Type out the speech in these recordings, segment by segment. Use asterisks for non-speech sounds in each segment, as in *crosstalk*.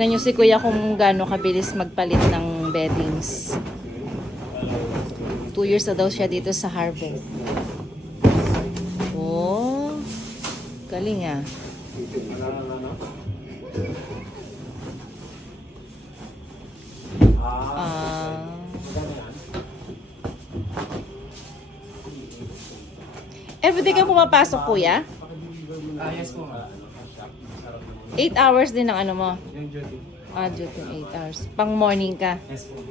Tignan nyo si kuya kung gaano kabilis magpalit ng beddings. Two years na daw siya dito sa Harvest. Oh, galing ah. Ah, everyday ka pumapasok kuya? Ah, yes po. 8 hours din ang ano mo? Yung duty. Ah, duty 8 hours. Pang morning ka? Yes po.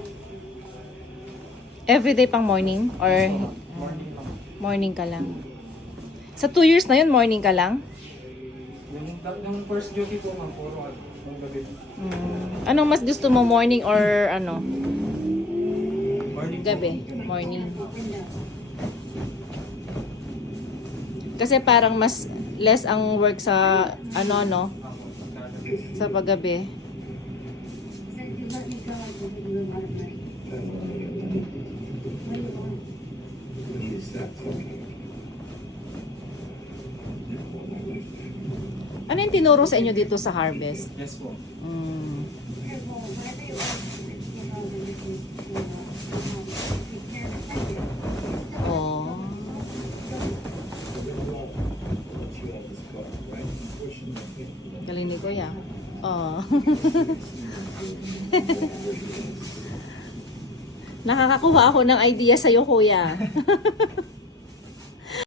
Everyday pang morning? Or Morning lang. morning ka lang? Sa 2 years na yun, morning ka lang? Yung, yung first duty po ma'am, puro ano, gabi. Mm. Anong mas gusto mo, morning or ano? Morning. Gabi? Morning. Kasi parang mas less ang work sa ano no sa paggabi. Ano yung tinuro sa inyo dito sa Harvest? Yes po. Mm. Oh. Galing ni Kuya. Oh. *laughs* Nakakakuha ako ng idea sa'yo, Kuya. *laughs*